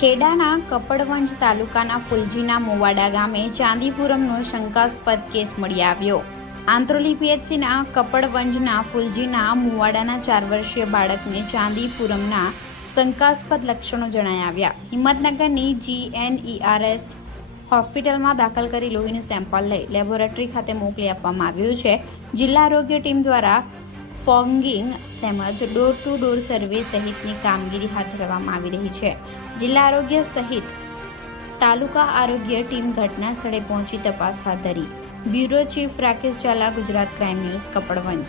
ખેડાના કપડવંજ તાલુકાના ફુલજીના મુવાડા ગામે ચાંદીપુરમનો શંકાસ્પદ કેસ મળી આવ્યો। આંત્રોલી પીએચસીના કપડવંજના ફુલજીના મુવાડાના 4 વર્ષીય બાળકને ચાંદીપુરમના શંકાસ્પદ લક્ષણો જણાઈ આવ્યા। હિંમતનગરની GNERS હોસ્પિટલમાં દાખલ કરી લોહીનું સેમ્પલ લઈ લેબોરેટરી ખાતે મોકલી આપવામાં આવ્યું છે। જિલ્લા આરોગ્ય ટીમ દ્વારા ફોગિંગ તેમજ ડોર ટુ ડોર સર્વે સહિતની કામગીરી હાથ ધરવામાં આવી રહી છે। જિલ્લા આરોગ્ય સહિત તાલુકા આરોગ્ય ટીમ ઘટના સ્થળે પહોંચી તપાસ હાથ ધરી। Bureau chief Rakesh Jhala, Gujarat crime news, Kapadvanj.